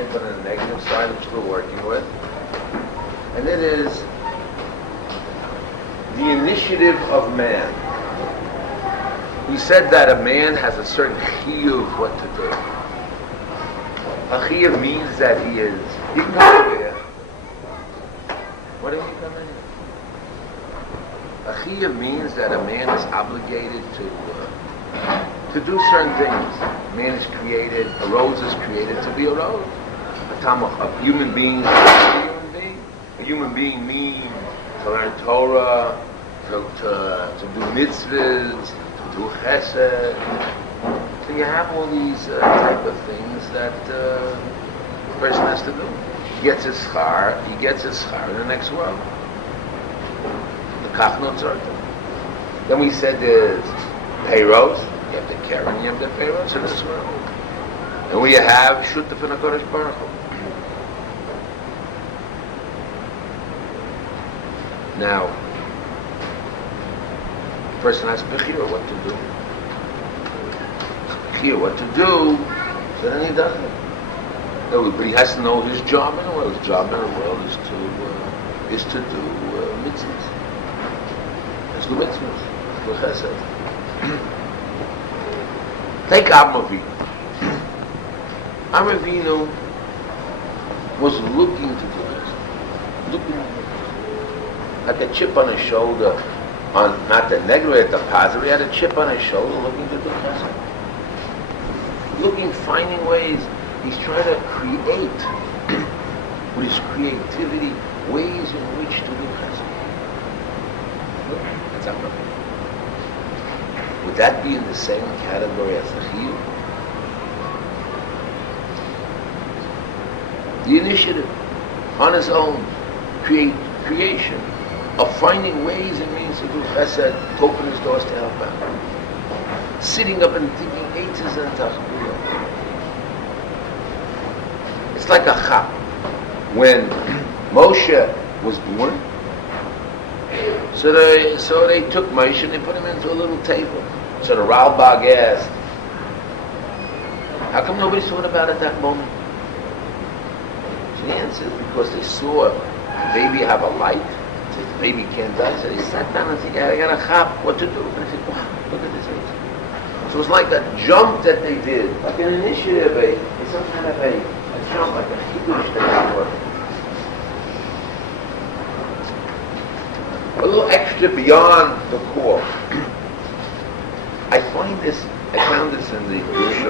today, but on the negative side, which we're working with. And it is the initiative of man. We said that a man has a certain shiur of what to do. A shiur means that he can come over here. What did he come in here? A shiur means that a man is obligated to do certain things. A man is created, a rose is created to be a rose. A human being is a human being. A human being means to learn Torah, to do mitzvahs, to do chesed. So you have all these type of things that a person has to do. He gets his schar in the next world. The kach tzorta. Then we said there's payros. You have the keren, you have the payros in this world. And we have shutaf in HaKadosh Baruch Hu. Now, the person has bechira what to do. Bechira what to do, so then he does it. No, but he has to know his job in the world. His job in the world is to do mitzvahs. Let's do mitzvahs. Do chesed. Take Avinu. Avinu was looking to do this. Like a chip on his shoulder, on not the negative, at the positive. He had a chip on his shoulder looking to do chesed. Looking, finding ways. He's trying to create, with his creativity, ways in which to do chesed. That's Avinu. Would that be in the same category as the shiur? The initiative, on his own, creation of finding ways and means to do chesed, to open his doors to help out. Sitting up and thinking eitzes and tachbuya. It's like a chap. When Moshe was born, so they took Moshe and they put him into a little table. So the Ralbag asked, how come nobody thought about it at that moment? So the answer is because they saw the baby have a light. So the baby can't die. So they sat down and said, I got a chap, what to do? And I said, wow, look at this. So it was like a jump that they did, like an initiative, some kind of a jump, like a chidush that they were. A little extra beyond the core. I found this in the Rosh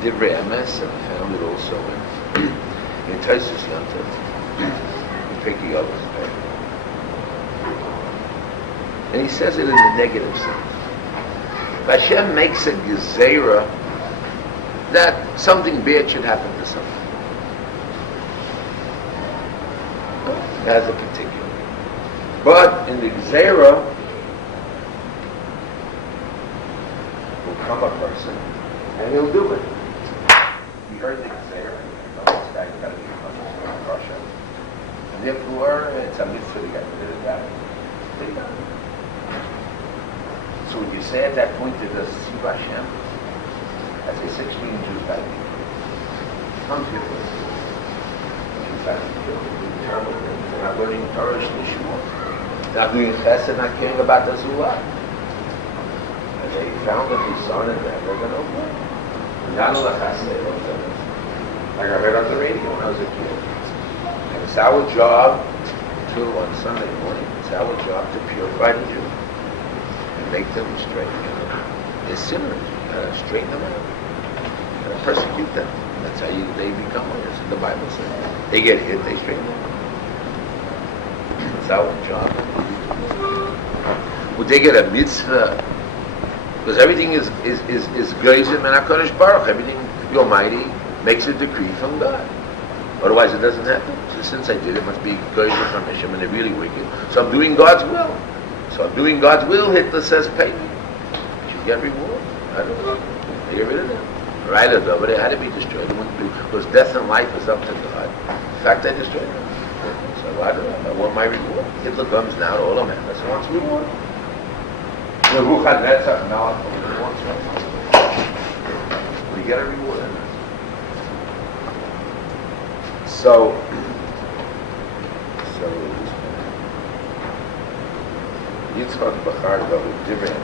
Divrei Emes, and I found it also in Taisus Yontif, in Pirkei Avos. And he says it in the negative sense. Hashem makes a gezerah that something bad should happen to someone. As a particular. But in the gezerah will come a person and he'll do it. He heard the gezerah and this guy's got to be from Russia. And therefore it's a mitzvah to get rid of that. So would you say at that point that the Siva Hashem, as a 16 Jews back then, comes here with in fact, they're not learning Torah Shishua. Not doing chesed, not caring about the Zula. And they found that his son and them were going to obey. Like I heard on the radio when I was a kid. And it's our job on Sunday morning, it's our job to purify the Jews and make them straight. They're sinners. You gotta straighten them out. You gotta persecute them. That's how they become winners. The Bible says. They get hit, they straighten them out. It's our job. Would they get a mitzvah? Because everything is Geizim and HaKadosh Baruch. Everything, the Almighty, makes a decree from God. Otherwise it doesn't happen. So since I did it, must be Geizim from Hashem, and they're really wicked. So I'm doing God's will. So I'm doing God's will, Hitler says, pay me. You should get reward. I don't know. They get rid of them. Right, but they had to be destroyed. They wouldn't do, because death and life is up to God. In fact, I destroyed them. So I want my reward. Hitler comes now to all of man. That's who wants reward. We get a reward in this. So Yitzchak Bachar David Divan.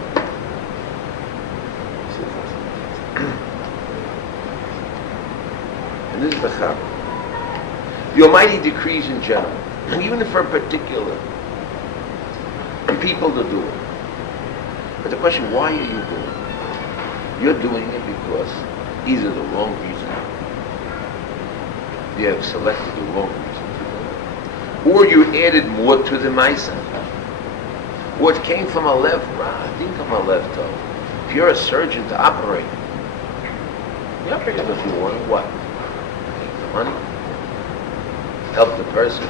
And this is the Chab. The Almighty decrees in general, and even for a particular people to do it. But the question, why are you doing it? You're doing it because either the wrong reason, you have selected the wrong reason to do it, or you added more to the Maisa. Or it came from a lev ra, it didn't come from a lev tov. If you're a surgeon to operate, you operate because you want what? Make the money, help the person.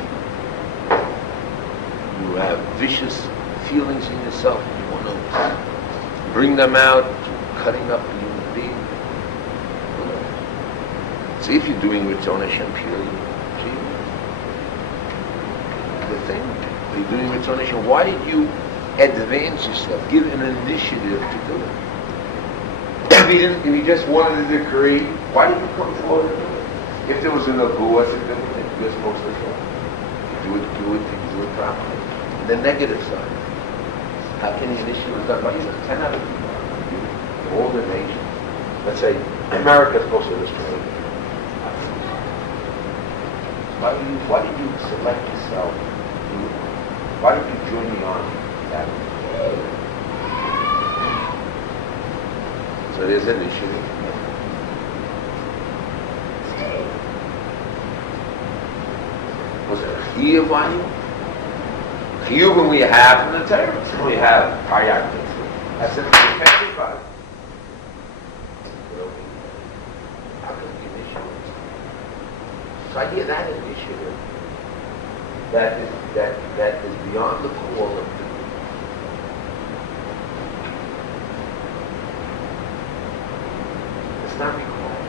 You have vicious feelings in yourself. You want to bring them out, cutting up the human being. See if you're doing Ritzon Hashem purely. The thing, you're doing Ritzon Hashem. Why did you advance yourself? Give an initiative to do it. If you just wanted a decree, why did you come forward to do it? If there was a nevuah to do it, you're supposed to do it properly. The negative side. How can the initiative was done by you? 10 other people. All the nations. Let's say America is supposed to destroy it. Why did you select yourself? Why did you join the army? So there's an issue. Was it a chiyuv on you? Chiyuv when we have in the Torah, we have hayaktis. That's it for everybody. How can the initiative? So I hear that initiative that is beyond the call of not required.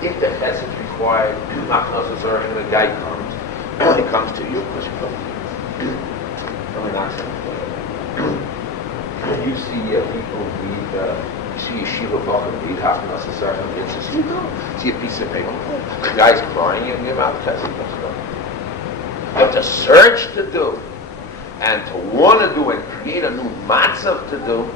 If the chesed is required, and the guy comes, he comes to you, because you come to you. And you see people read, you see Yeshiva Botzer read Hafnasasar, see a piece of paper, the guy's crying in your mouth, chesed, let's go. But to search to do, and to want to do, and create a new matzav to do,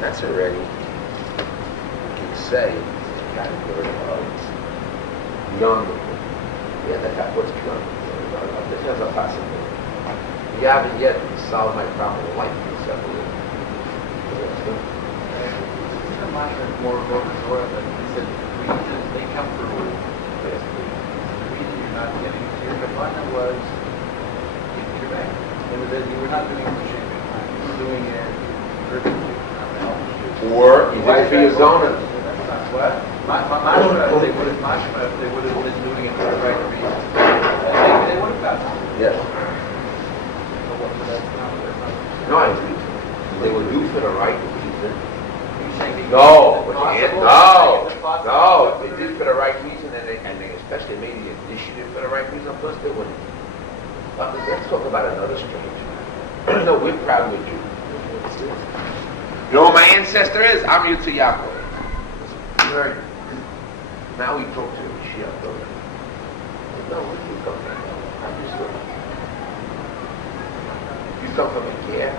that's already, you can say, category of beyond the point. Yeah, that's what's beyond the point. This has a possibility. You haven't yet solved my problem of life yourself. More of Torah that he said the reason they come through, the reason you're not getting to your Kabbalah was your back. You were not doing it for shaving time. You were doing it urgently. Or you did it for your zona. What? Mashma, they would have been doing it for the right reason. They would have gotten it. Yes. No, I agree. They would do for the right reason. No, they did for the right reason, and they especially made the initiative for the right reason. Of course, they wouldn't. But let's talk about another strange matter. No, we're proud with you. You know who my ancestor is? I'm Yutzi Yaakov. Now we talk to Yeshiva. No, where do you come from? I'm just looking. You come from a care?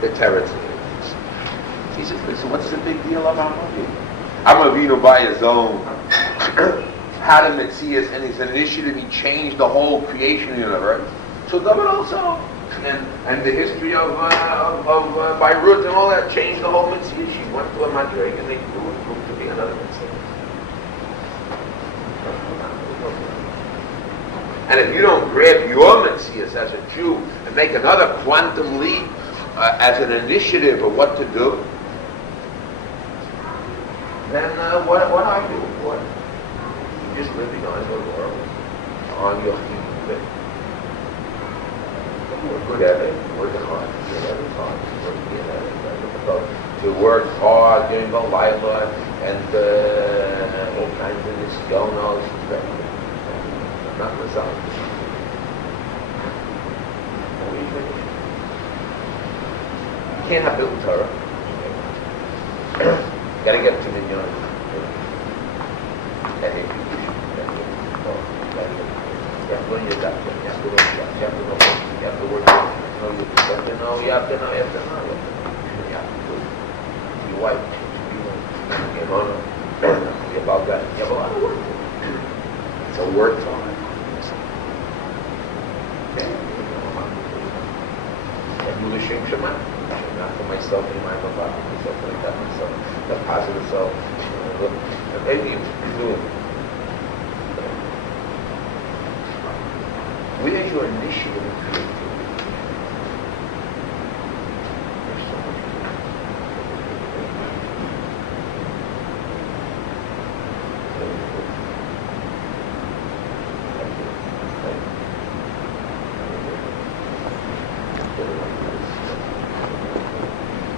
The territory. He says, listen, what's the big deal about Avinu? I'm Avinu by his own. Had a Metzias and his initiative, he changed the whole creation universe. So David also, and the history of Beirut and all that changed the whole Metzias. She went to a Madrig and they grew and proved to be another Metzias. And if you don't grab your Metzias as a Jew and make another quantum leap as an initiative of what to do, then what are you doing for? You're just living on the world, on your feet. Good at it, work hard, to work hard during the Lila and all kinds of this Go knows. Not musar. You can't have built Torah. You gotta get to Minyan. You have to learn your doctrine. You have to learn Shach. You have to know. You have to work. You have to know. You have to do it. Your wife. Your honor. You have about that. You have a lot of work. It's a work time. I do the Shem Shema. Not for myself and my Baba. Myself like that. Myself. The positive self. And maybe you do it. Where's your initiative in creativity? There's so much.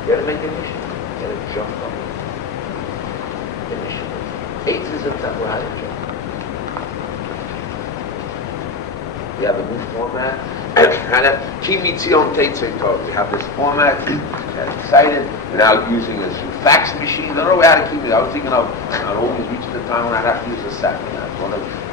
You gotta make initiative. You gotta jump on it. Initiative. Atheism, that's how to jump. We have a new format. Tziyon. We have this format. Got excited. We're now using this fax machine. I don't know how to keep it. I was thinking of, I'd always reach the time when I'd have to use a satellite. I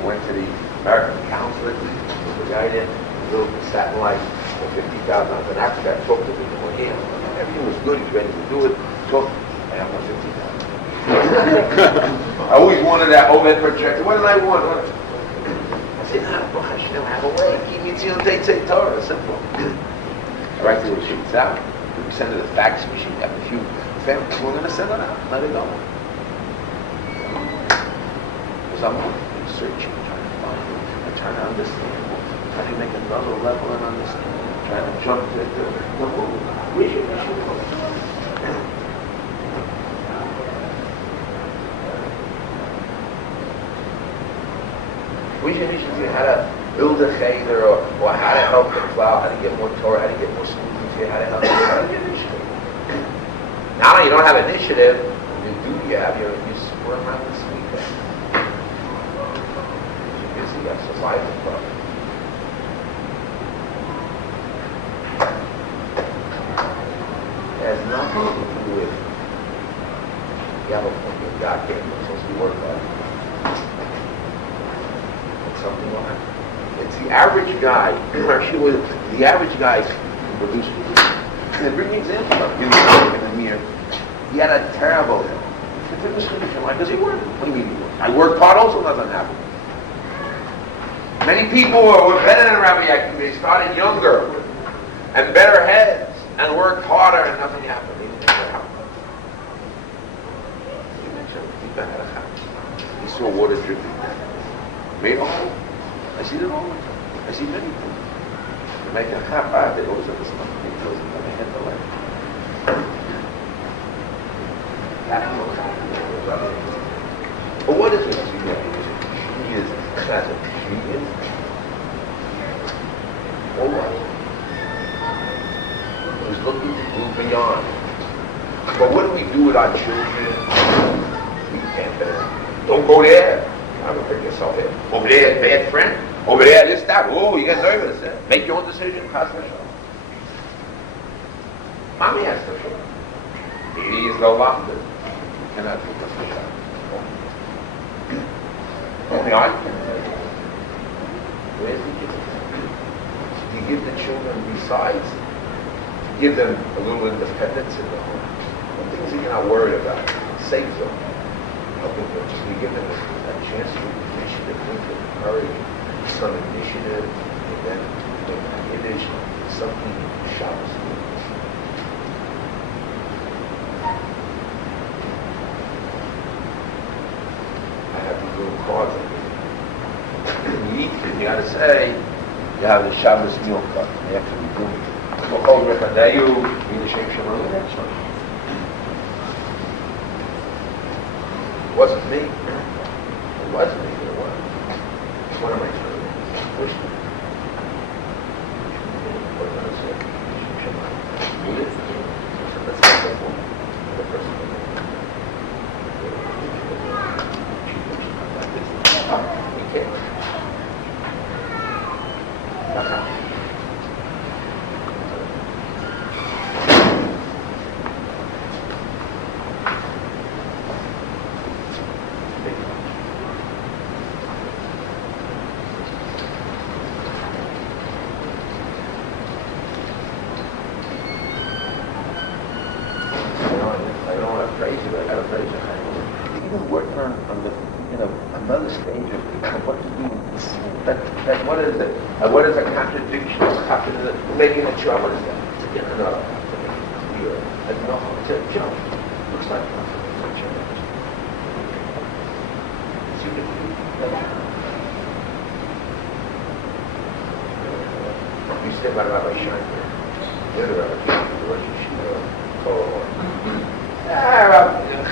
went to the American consulate. The guy there built a satellite for $50,000 in Africa. I talked to him for him. Everything was good. He was ready to do it. So I have $50,000. I always wanted that OLED projector. What did I want? I said, I have a way. Keep me Tziyon Torah. Simple. I write the little sheets out. We send it to the fax machine. Have a few families. We're going to send it out. Let it go. Because I'm searching, trying to find it. I'm trying to understand. Trying to make another level and understand. Trying to jump to the moon. We should see how to build a cheder or how to help the plow, how to get more Torah, how to get more students, how to help how to get initiative. Now you don't have initiative, you have you squirm around this weekend. You're busy, you have survival problems. It has nothing to do with you have a point of God game, you're supposed to work on. Something like that. It's the average guy, the average guy can produce it. And bring me an example of him. He had a terrible because he worked. What do you mean he worked? I worked hard also, nothing happened. Many people were better than Rabbi Yaakov. They started younger and better heads and worked harder and nothing happened. He saw water dripping down. Made a hole. I see it all the time. I see many things. They make a chapa, they always have this stuff. They close it, they hit the light. But what is it? She is classic. She is. Or what? Who's looking to do beyond. But what do we do with our children? We can't better. Don't go there. I'm going to bring yourself in. Over there, bad friend. Over there, this, that. Oh, you get nervous. Eh? Make your own decision. Pass the show. Mommy has the show. He is no longer. You cannot do the show. Only I can. Where's the kids? You give the children, besides, give them a little independence in the home. The things that you're not worried about. Save them. Helping them, just to give them a chance to initiative, to encourage some initiative, and then the image, something Shabbos needs. I have these little cards. You eat it, you gotta say, you have the Shabbos meal card. You have to be doing it. Well, call Rechadayu, you the Shem Shalom, that's right. It wasn't me. It wasn't me. It was. One of my children. First one. What did I say? You did? That's not the one. The first one. another stage of what to do. That what is it? What is a contradiction? Making a job, what is that? It's a job. Looks like a job. You stay by Rabbi Shiner. The other Rabbi Shiner, the Rosh Yeshiva.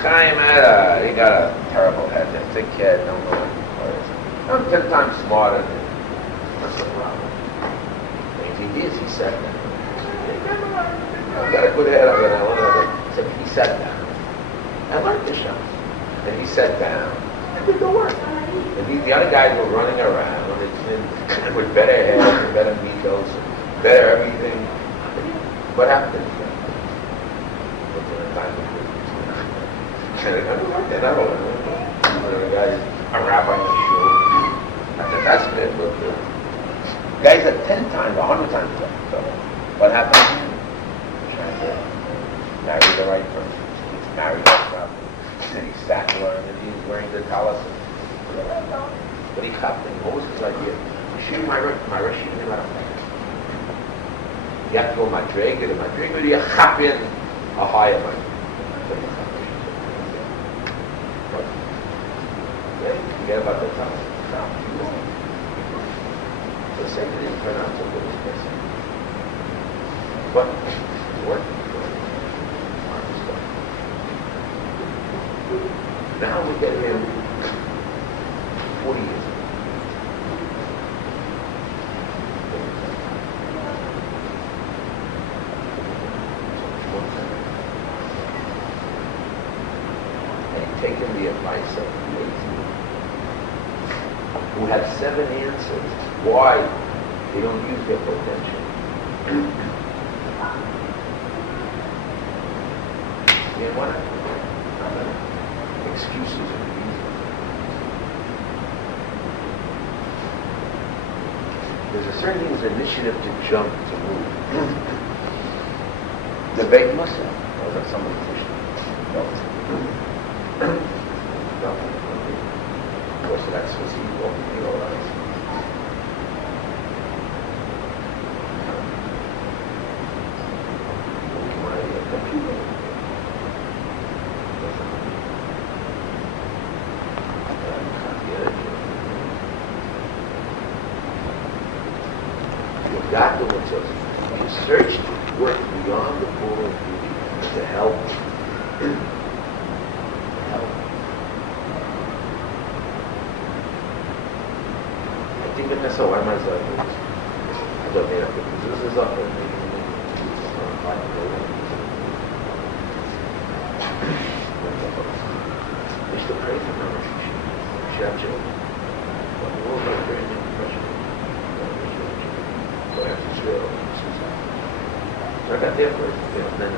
Chaim had he got a terrible head. That's a kid, don't know what he plays. I'm 10 times smarter than him. What's the problem? If he did, he sat down. I got a good head, he sat down. I learned the shots. And he sat down and did the work. And the other guys were running around and with better heads and better meals and better everything. What happened? And I don't know. The guy's a rabbi in the shiur. I said, that's good. Look good. Guys are 10 times, 100 times better. So what happened? Trying to marry the right person. He's married that rabbi. And he sat and learned, and he's wearing the talis. But he hopped in. What was his idea? Shiur my Rosh Yeshiva. You have to go madrega. The madrega, you hop in a higher one. Forget about the time. So the same thing turn out to good as this. But it's working. Now we get him 40 years ago. And taking the advice of who have 7 answers why they don't use their potential. You know what? Excuses are easy. There's a certain thing's initiative to jump, to move. Debate musar. Or that somebody pushed it. No. Of course, that's what's evil. You know, right? You search to work beyond the pool of duty to help. I think that's how I myself is. I don't mean because this is up and it's the praise of our children. But the world is very impressionable. So I have to show. So I got there first, then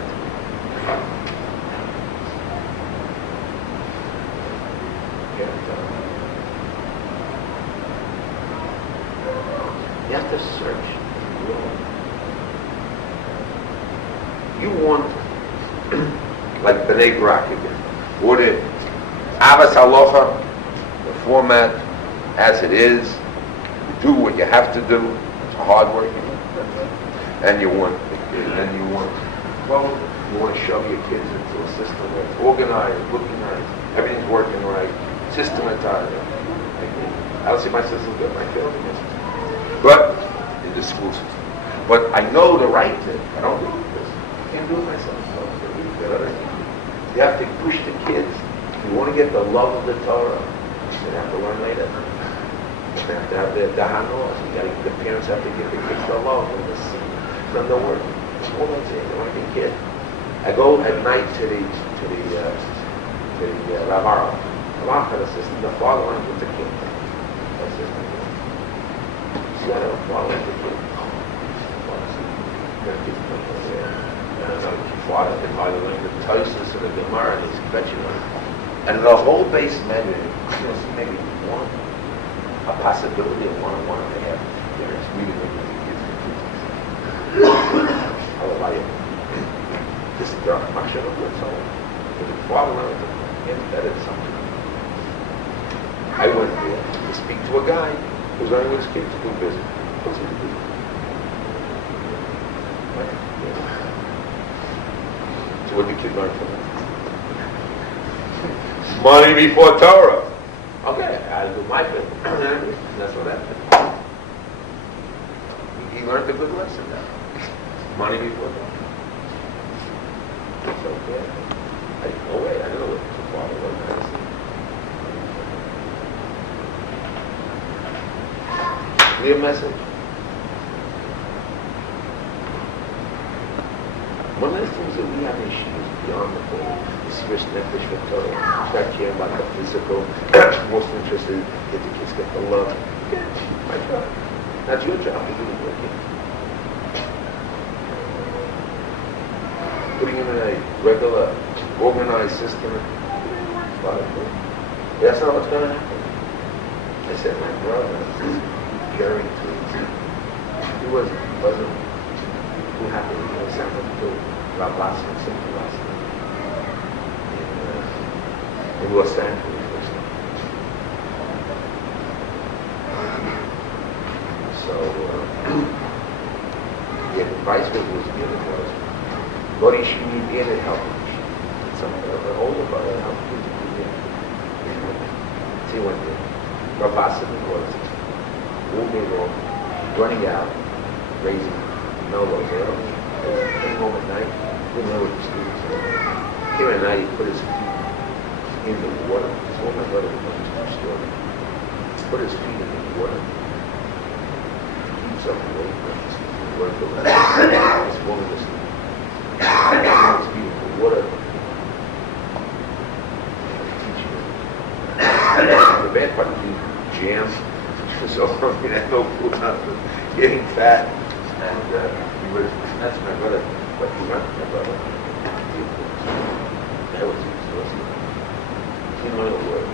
you have to search. You want, like B'nai Brak again, order Abbas Halacha, the format as it is, do what you have to do, it's hard work, and you want, well, you want to shove your kids into a system where it's organized, looking nice, everything's working right, systematized. I don't see my system good, my kids but in the school system. But I know the right thing. I don't do it because I can't do it myself. You have to push the kids. You want to get the love of the Torah. They have to learn later. They have to have their dahanos. The parents have to give the kids the love and the seed from the word. All those things. They want to be kids. I go at night to the Ravara. The system. The father wants with the kid. That's it. You got to follow the kid. Father can hardly learn the Tosis or the Gemara and he's fetching on it. And the whole base menu, you'll see maybe a possibility of one and a half parents really looking at kids. I'll allow you. This is the Machshava good soul. If the father learns to get better something. there to speak to a guy who's going with his kids to do business. What's he do? So what did the kid learn from that? Money before Torah. Okay, I do my thing. That's what happened. He learned a good lesson now. Money before Torah. It's okay. I didn't know it. I didn't know what the father was. Clear message. One of the things that we have in Yeshiva is beyond the whole Yeshiva's nefesh for Torah. Start caring about the physical. Most interested if the kids get the love. Okay, my job. That's your job to do the work. Putting in a regular, organized system. That's not what's going to happen. I said, my brother, caring to he wasn't too happy. He was sent to Rabbi in Los Angeles. So the advice that was given was, go to Yeshiva, you need to help something of an older brother help you to do it. See what Rabbi was all day long, running out, raising mellows. Came home at night, didn't know what the students were. Came at night, he put his feet in the water. His whole my brother was true story. Put his feet in the water. Keep something away from his feet in the water. This woman was his feet in the water. Teaching him. The bad part is he jammed. So he had no food, nothing, getting fat, and that's my brother. But he learned my brother. That was his story. He learned a word.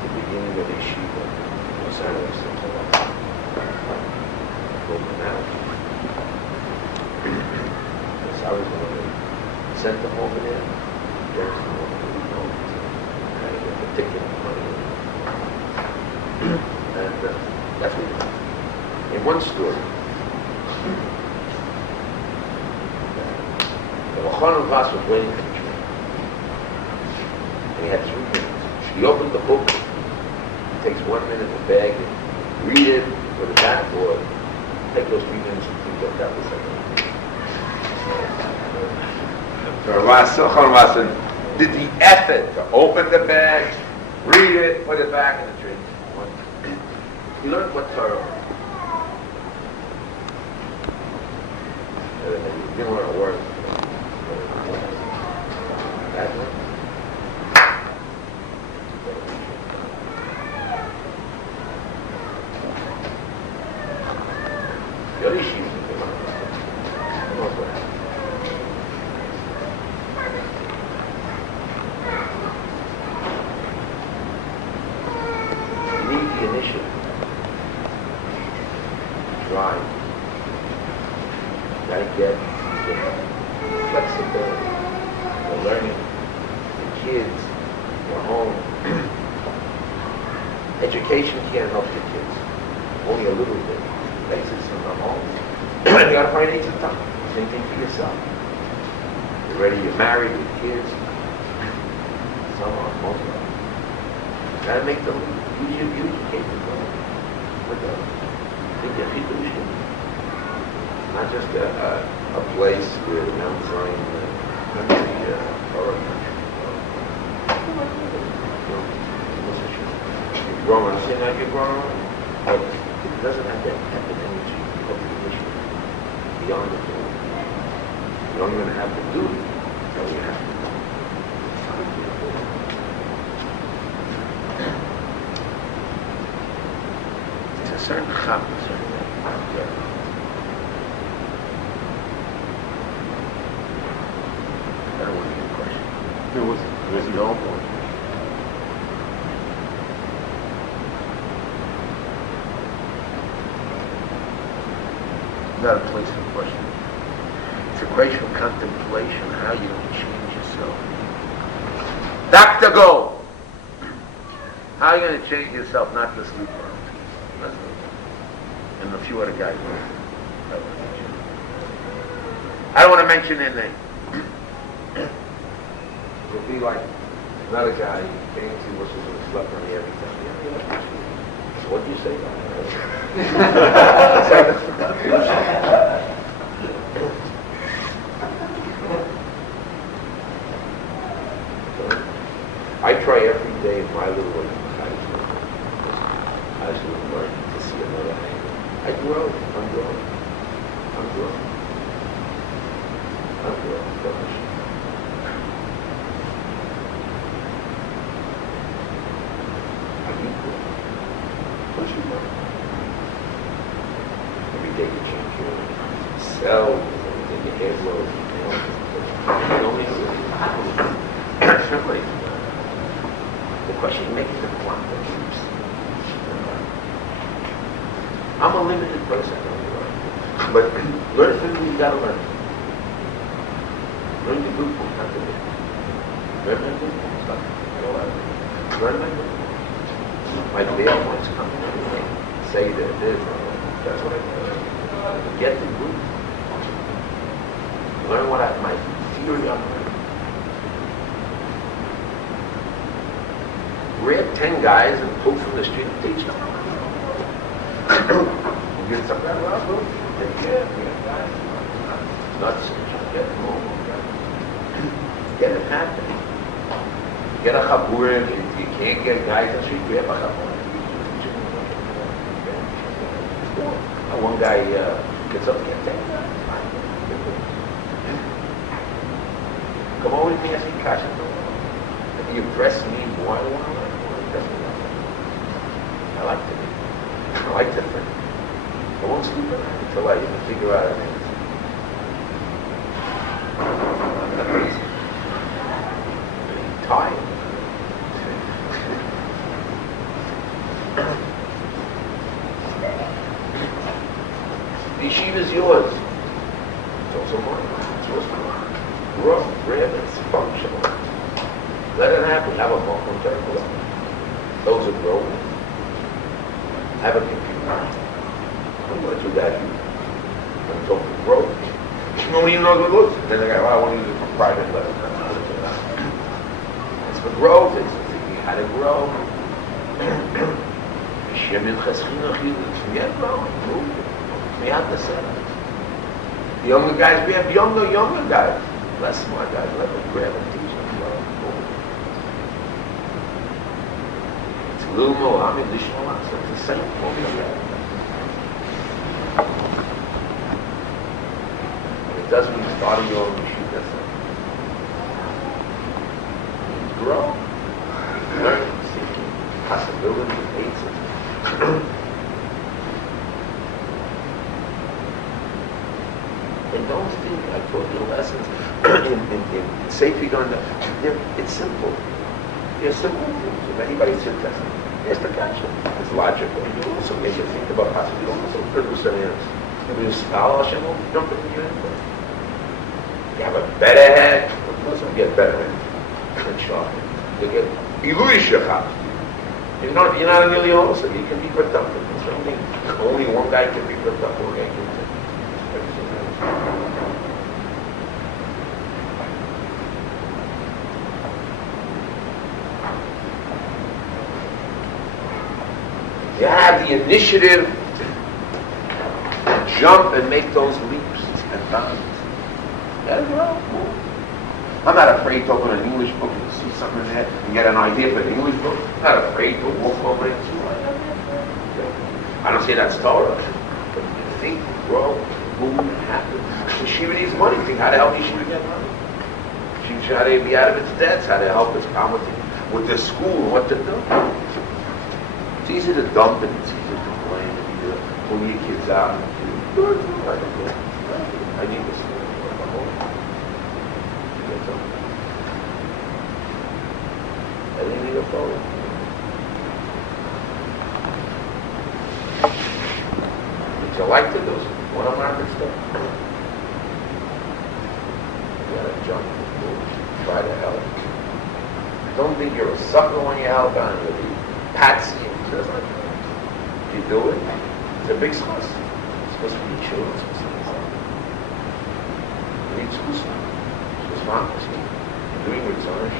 The beginning of Yeshiva, musar was the Torah. Broken out. Musar was the one that sent them over there. There's the one who knows how to get particular money. And that's what he did. In one story, the Machon of Vas was waiting for the train. And he had 3 minutes. He opened the book, he takes 1 minute in the bag, and read it with a backboard, take those 3 minutes and think what that was like. Did the effort to open the bag, read it, put it back in the train. He learned what Torah was. He didn't learn a word. That's it. The other sheep came out. You need the initiative. Drive. Gotta get flexibility. The learning, the kids, your home. Education can't help your kids. Only a little bit. Places in the home. You gotta find things of time. Same thing for yourself. You're ready, you're married with kids. Some are, most of them. You gotta make them use your capability with them. Not just a place with Mount Zion country or a country. You're growing, seeing how you're growing, but it doesn't have that epic energy of the mission beyond the door. You don't even have to do it, so you have to do it. It's a certain chap, a certain thing. I don't want to get a question. There was no point. Not a place for question. It's a question of contemplation, how you can change yourself. Dr. Gold! How are you going to change yourself not to sleep around? That's it. And a few other guys. I don't want to mention their name. It'll be like another guy came to us who slept on me every time. What do you say? I try every day in my little way. I just learn to see another angle. I grow. I'm growing. I'm growing. I'm growing. Gosh. I'm equal. What you know? Every day you change your cells, everything, your hair grows, you know, certainly. The question you make is the quantum leaps. I'm a limited person, but learn something you gotta learn. Learn the good from not the good. Learn the good from stuff. Learn the good. My dad once come to me and say that this, that's what I do. Get the good. Learn what my theory on learning. Grab 10 guys and pull from the street and teach them. You get some guys, well, guys. Nuts. Get them over. Get it happening. Get a chabur. If you can't get guys on the street, grab a chabur. One guy gets up and can't take it. Come over with me, I see Kasha. You press me more, I want to learn more. Press me more. I like to be. I like to think. I won't sleep at night until I even figure out everything. I'm tired. The yeshiva is yours. It's also mine. It's yours. Grow, grab it, it's functional. Let it happen. Have a phone from terrible. Those are growing. Have a computer. I'm going to do that. I'm going to grow. Nobody even knows what it looks like. Then they go, well, I want to use it for private letters. It's for growth. It's thinking how to grow. Get growing. Move. We have to say. The younger guys, we have younger guys. Less smart guys. Let them grab and teach them. Little more, I mean, it's the same formula. It doesn't mean starting your own machine, that's it. Grow, learn, seeking possibilities, aces. And don't think, I taught you lessons in safety on that. It's simple. They're simple things. If anybody's interested, here's the question. It's logical. You also make you think about possibly also produce an answer. If you're a scholar, Hashem will jump into your input. You have a better head, of course you'll get better and sharper. You get Ilui Shechach. If you're not a really also, you can be productive. Only one guy can be productive. One guy can be You have the initiative to jump and make those leaps and bounds. Let it grow. I'm not afraid to open an English book and see something in there and get an idea for an English book. I'm not afraid to walk over it. I don't say that's Torah. But you think, grow, move, happen. Yeshiva needs money. Think how to help Yeshiva get money. Yeshiva should how to be out of its debts, how to help its come with the school, what to do. It's easy to dump it, it's easy to complain, it's easy to pull your kids out and do I need this. I didn't need a phone. Would you like to do one of my stuff? You gotta jump, move, try to help. Don't think you're a sucker when you help on with you. patsy. He says like that. If you do it, it's a big schos. It's supposed to be children. It's supposed to be fun. You need schos. It's democracy. You're doing what's on it.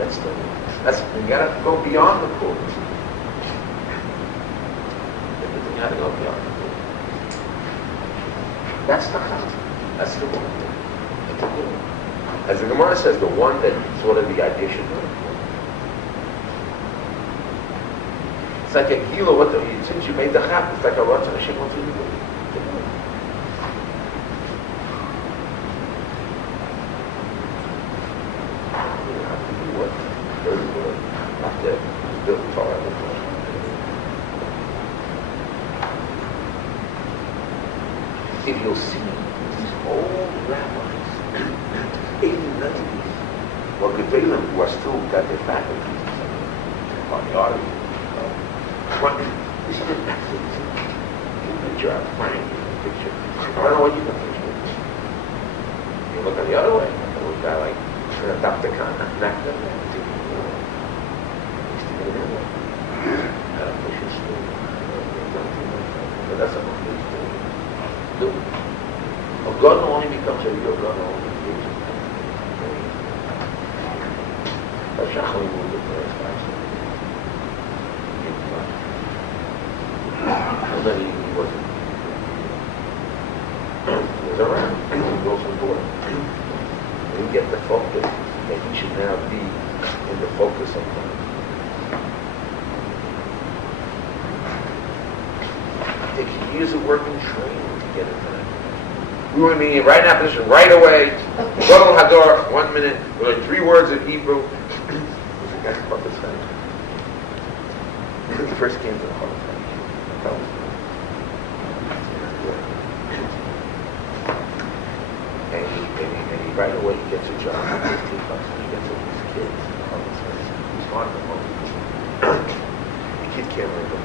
That's you gotta go beyond the court. You gotta go beyond the court. That's the chazan. That's the one. That's the one. As the Gemara says, the one that sort of the idea should do. It's like a gila. Since you made the chap, it's like a rosh and a shik wants to do it. If you'll see these old rabbis, 80, 90s, well, Gedalim, who are still got their faculties on the artery. This is the picture I'm finding in the picture. I don't know what you can picture. You look on the other way, a little guy like Dr. Khan, but that's a complete story. A gun only becomes a real gun only. A shachli will get the rest by and then he wasn't. He was around. He goes from border. And you get the focus that he should now be in the focus of life. It takes years of work and training to get it done. We were meeting right after this, right away. Gadol Hador, 1 minute. We learned 3 words of Hebrew. There's a guy about this guy. He first came to the Hall of Fame. And he right away he gets a job. $15 and he gets all these kids. He's on the phone. The kid can't remember.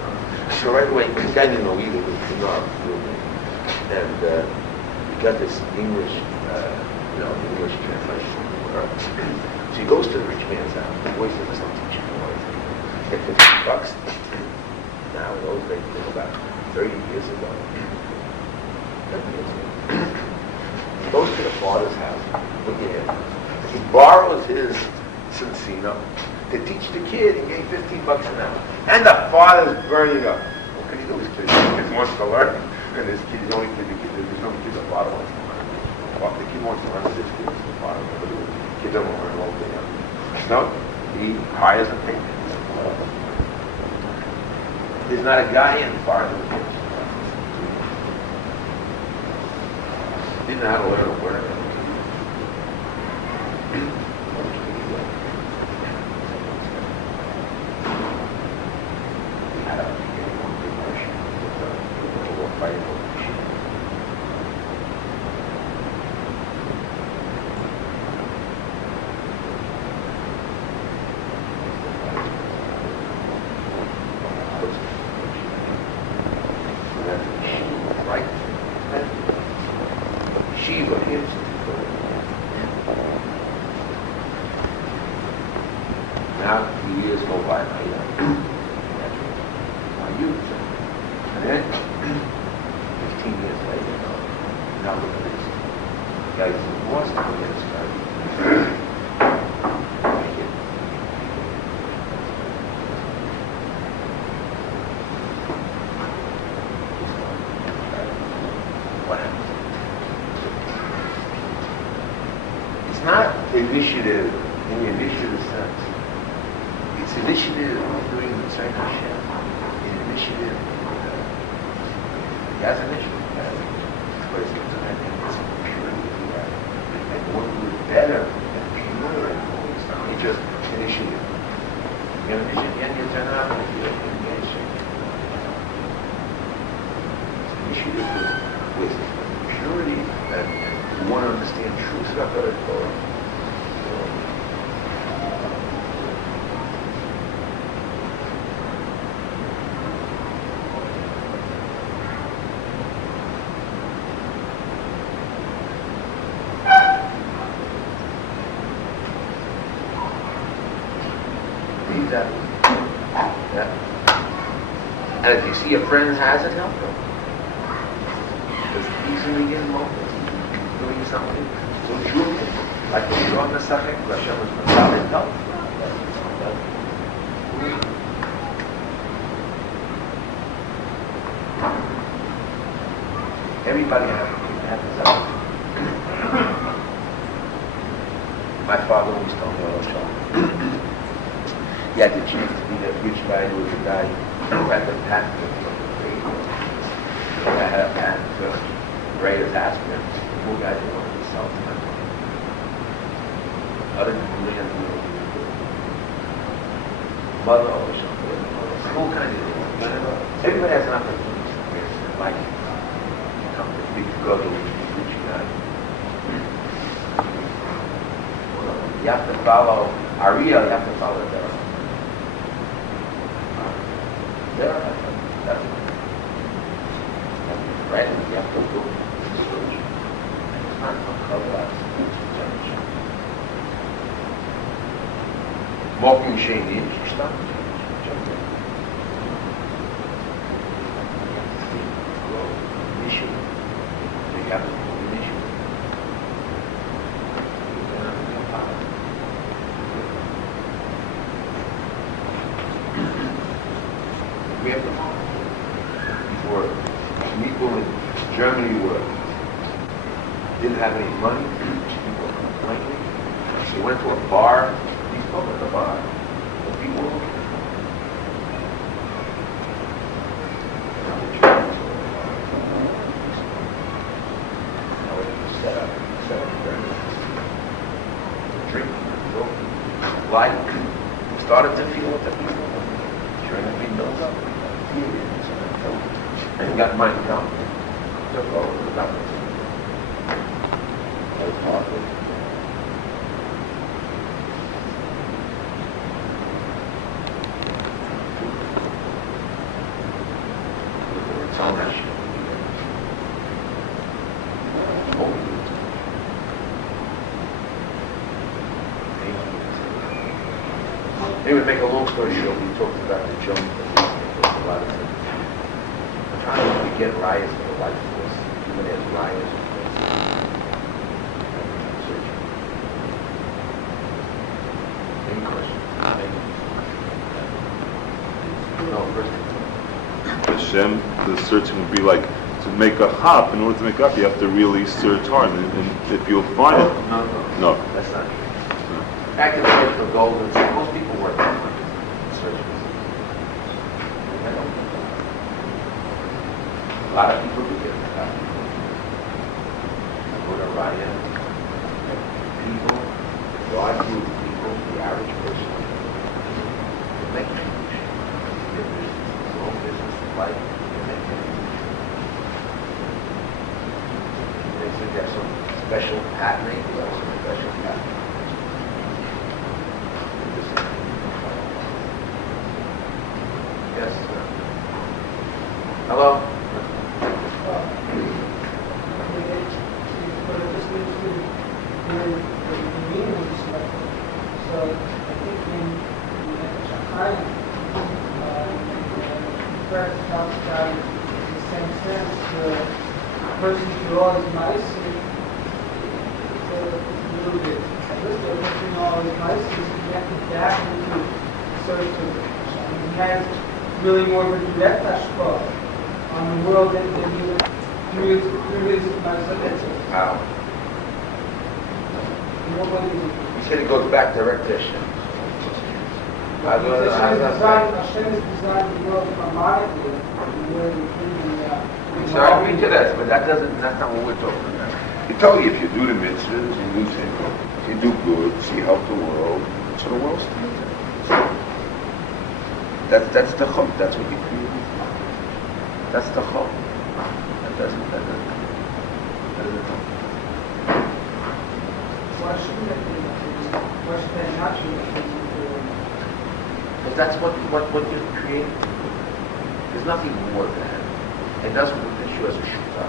So right away, the guy didn't know either. He knew how to do it. And we got this English, English translation. So he goes to the rich man's house. The boy says, "I'll teach you more. Get $50." Now, those days, about 30 years ago. He goes to the father's house. Look at him. He borrows his Cincino to teach the kid. He gave $15 an hour. And the father's burning up. What can he do? His kid wants to learn. And this kid is the only kid, there's no kid the father wants to learn. Well, the kid wants to learn with this kid. The father wants to do it. The kid doesn't learn all day. No, he hires a payment. There's not a guy in far as the kids. Didn't know how to learn a word. Initiative in the initiative sense. It's initiative doing the Tzyon Hashem. Initiative. He has initiative. But it's purity. And one who is better and purer and holy. It's just initiative. You have initiative and you turn out and you initiative with purity and you want to understand truth about the Torah. That Yeah. And if you see a friend has it, help them. Because easily in moments, doing something so true, like the Shon Nesachek, Hashem was Masalik, help. Everybody has this out. My father always told me, Rosh, he had the chance to be that rich guy who was a guy who had the patent of the faith. I had a patent to write his aspirant. The poor guy didn't want to sell to him. Other than the land, mother always showed me. All kinds of things. Everybody has an opportunity somewhere in life. Big struggle with the rich guy. You have to follow Ariel, you have to follow Derek. That's right, you have to go to the church. It's not going to cover us. Mocking Shane, stop. We have the moment. Before people in Germany didn't have any money, people were complaining. So they went to a bar. He spoke at the bar. The people were looking. Like, started to feel what the people were. Sure, the people up. And got money down. Took over the government. That was hard. It's all that shit. Anyway, make a long story short, we talked about the jump, and we talked a lot of things. I'm trying to get riots for the life force, even as riots. Any questions? No, first. Hashem, the searching would be like, to make a hop, in order to make up, you have to really search hard, and if you'll find it. No. That's not true. Back in the day for gold, most people work on searches. A lot of people do get that. Go to riot. People, the large group of people, the average person, they make change. Their business, their own business, life, they make change. They think they have some special patent, they have some special patent. Yes, sir. Hello? So I think in China, first talks about in the same sense, the person who always nice, it's a little bit. At least the person who always nice is connected back into search of he has really more of a direct ashpah on the world than he was through his How? You said it goes back direct to Hashem. Hashem is designed the world harmonically. So I agree to that, but that's not what we're talking about. He told you if you do the mitzvahs, you do simple, you do good, you help the world, so the world stays. That's the chum. That's what you created. That's the chum. That doesn't come. Why shouldn't it be? Why should that not be? Because that's what you created. There's nothing more than that. It doesn't put you as a shooter.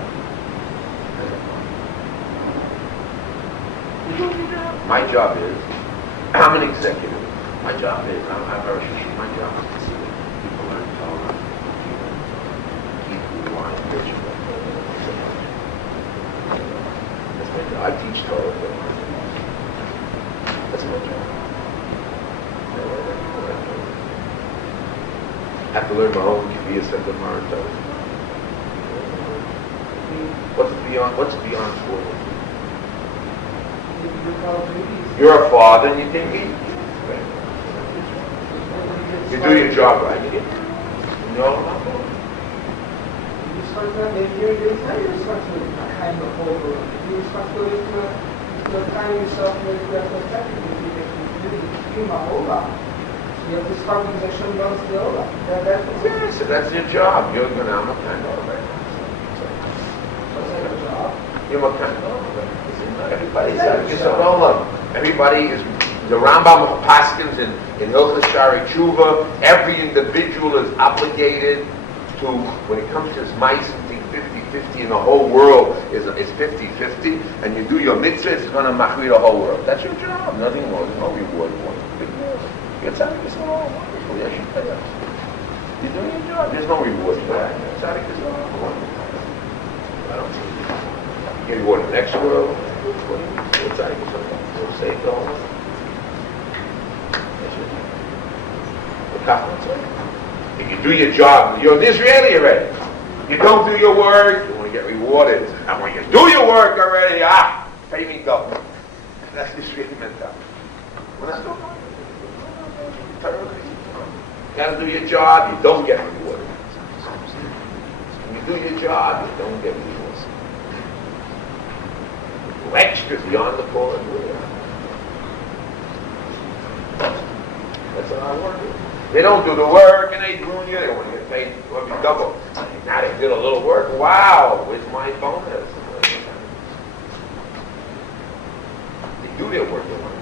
My job is, I'm an executive. My job is, I'm a Rosh. My job is to see I teach Torah. That's my job. I have to learn my own Yeshiva set the Torah. What's beyond for you? You're a father and you think you do your job right. You know what I'm talking Maybe you're not responsible for kind of whole world. You're responsible for kind yourself with retrospective. You have to start with the Hashem loves the Ola. Yeah, so that's your job. You're going to have a kind of What's that your job? You're a kind of everybody's everybody is the Rambam Paskins in Hilchos Shari Tshuva. Every individual is obligated to, when it comes to his mice, think 50-50, and the whole world is 50-50, and you do your mitzvah, it's going to machri the whole world. That's your job. Nothing more. There's no reward for it. You're doing your job. There's no reward for that. I don't see it. You reward in the next world. What's that? You'll say go. If you do your job, you're an Israeli already. You don't do your work, you want to get rewarded. And when you do your work already, pay me double. That's the Israeli mentality. Well, that's no problem. You got to do your job, you don't get rewarded. When you do your job, you don't get rewarded. Do extras beyond the call and do it. That's how I work. They don't do the work and they ruin you. They want to get paid double. Now they did a little work. Wow, where's my bonus? They do their work. They want to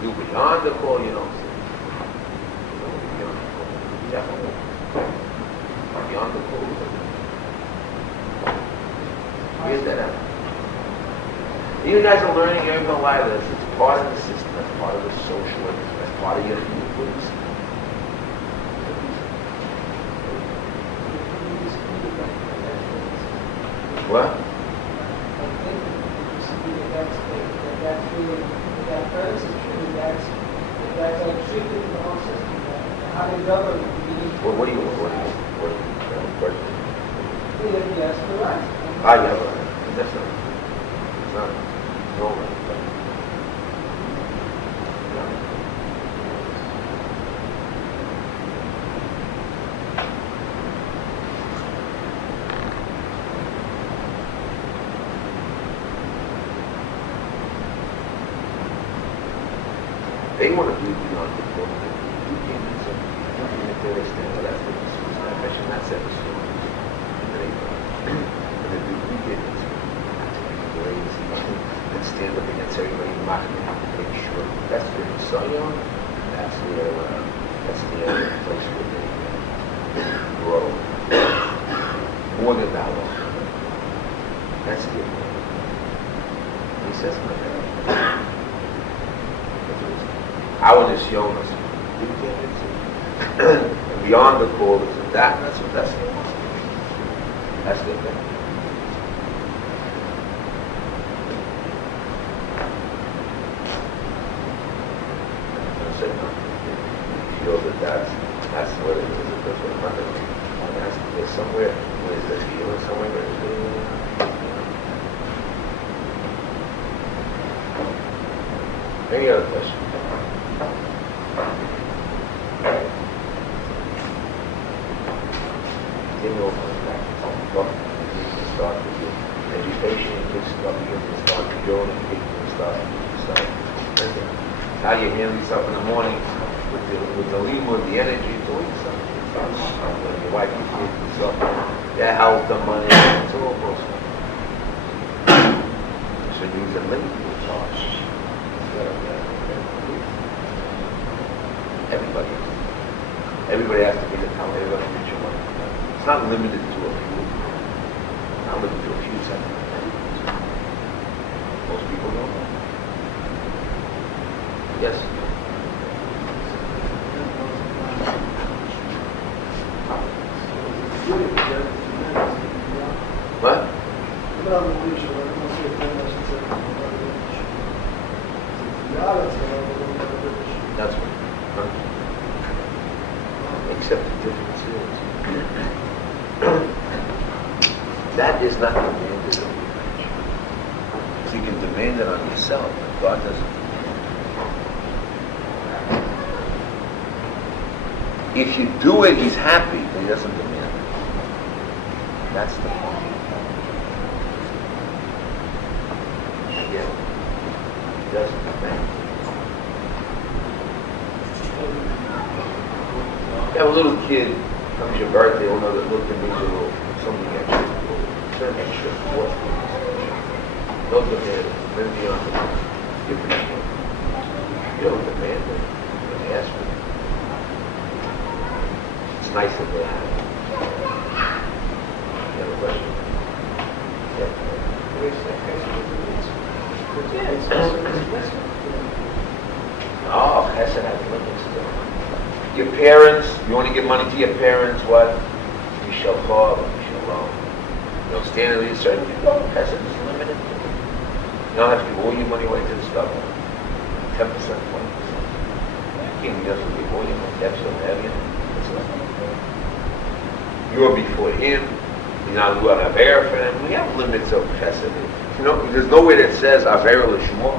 do beyond the call. You know. Beyond the call. Where's that at? You guys are learning. You're going to lie to this. It's part of the system. That's part of the social. That's part of your influence. What? I think that first is true. That's a trick in the whole system. How they govern. What do you Yes, correct. Yeah, that's not. It's not normal. They want to do beyond the book. You can't understand what that's what this was. Especially not set the story. And they do begins. Let's stand up against everybody in Machman to make sure that's their Tziyon. That's their place where they grow. More than that long. That's the He says, my God. Our Tziyon is beyond the call is that. That's what that's the one. That's the thing. I said no. You feel that that's what it is. That's what I'm doing. There's somewhere where it's a feeling, somewhere where it's doing. Any other questions? Start with your education, you can start with your own start. How you handle yourself in the morning with the lima, the energy, doing something. When your wife is doing something, that helps the money, it's all possible. So use a limit to charge. Everybody has to be the talent. Everybody has to reach your money. It's not limited to a few. Not limited to a few seconds. Most people don't know. Yes. What? Except the difference is, that is not demanded of you. So you can demand it on yourself, but God doesn't. If you do it, he's happy, but he doesn't demand it. That's the point. Again, he doesn't demand it. You have a little kid, comes your birthday, oh no, look at me, a little, something extra, turn extra, what's this? No demand it, then beyond the give it to him. You don't demand it, you ask for it. It's nice that they have it. You have a question? Oh, chesed has limits too. Your parents, you want to give money to your parents, what? You shall call, you shall loan. You don't stand in these certain people, chesed is limited. You don't have to give all your money away to the stuff. 10%, 20%. King doesn't give all your money, that's so heavy. You're before him, you're not going to have air for him. We have limits of chesed. You know, there's nowhere that says Aver L'Shmo.